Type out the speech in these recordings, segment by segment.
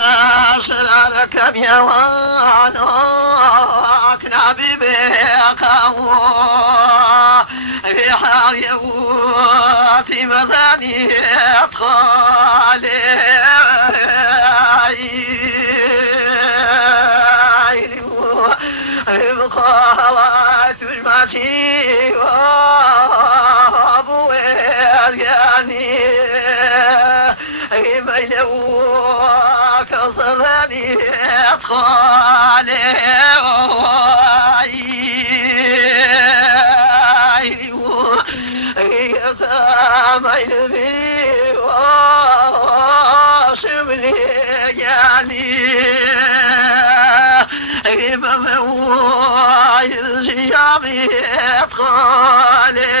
أسرارك بيوانك نبي بيقاو في حيوتي مذاني أدخالي بقالات الماشي وابو يعني ميلوك صلاني ادخالي ميلبي وشملي يعني بمواي الجيامي ادخالي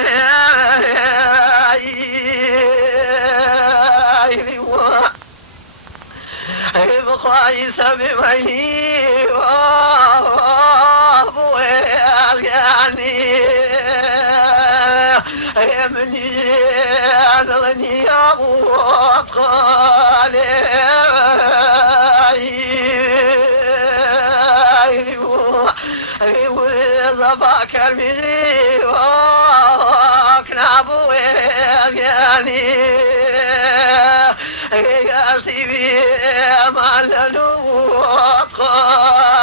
بخايس بميلي وابويل يعني مني اغلني ابو ادخالي ضباك الملي وكنابو يعني ياسيبي مالنو قالي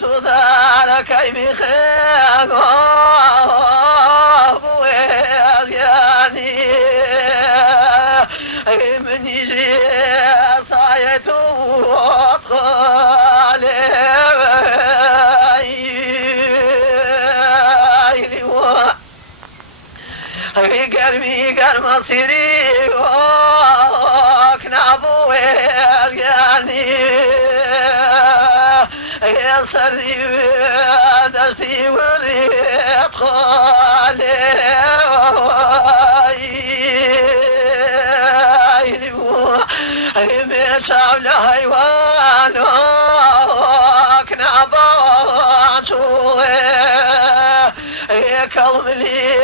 تدارك بخير يعني من يجي صايته قالي قلبي قال مصيري وكنابو يعني يسري دستي وريت خالي مشاو لهيوان وكنابو شوه كلب لي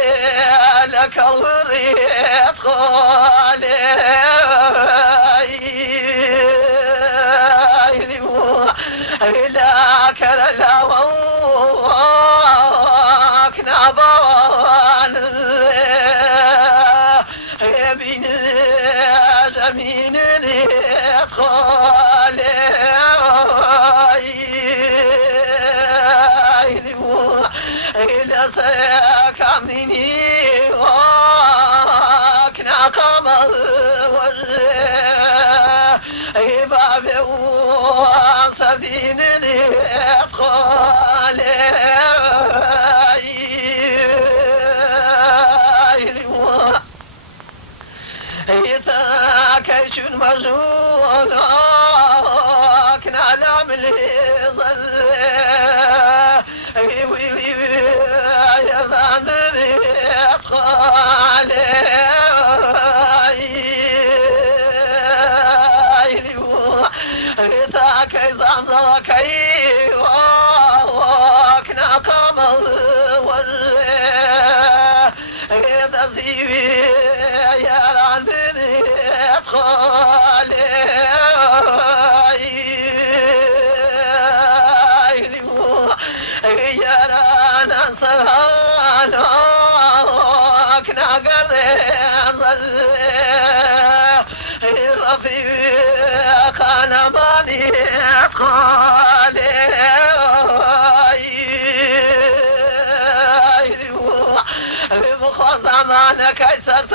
لك وريت خالي لك للاوك نبوان بين زمين ريت خالي كامني وكنا قمر بابي وصدين قالي يتاكيش المجهول كنا نعمل ظل كي زمزم كي وكنا قمر إذا زيبي يا راندني ادخالي يا رانا سهل وكنا قريب رفيق انا ماني ادخالي بخص زمانك ايسرت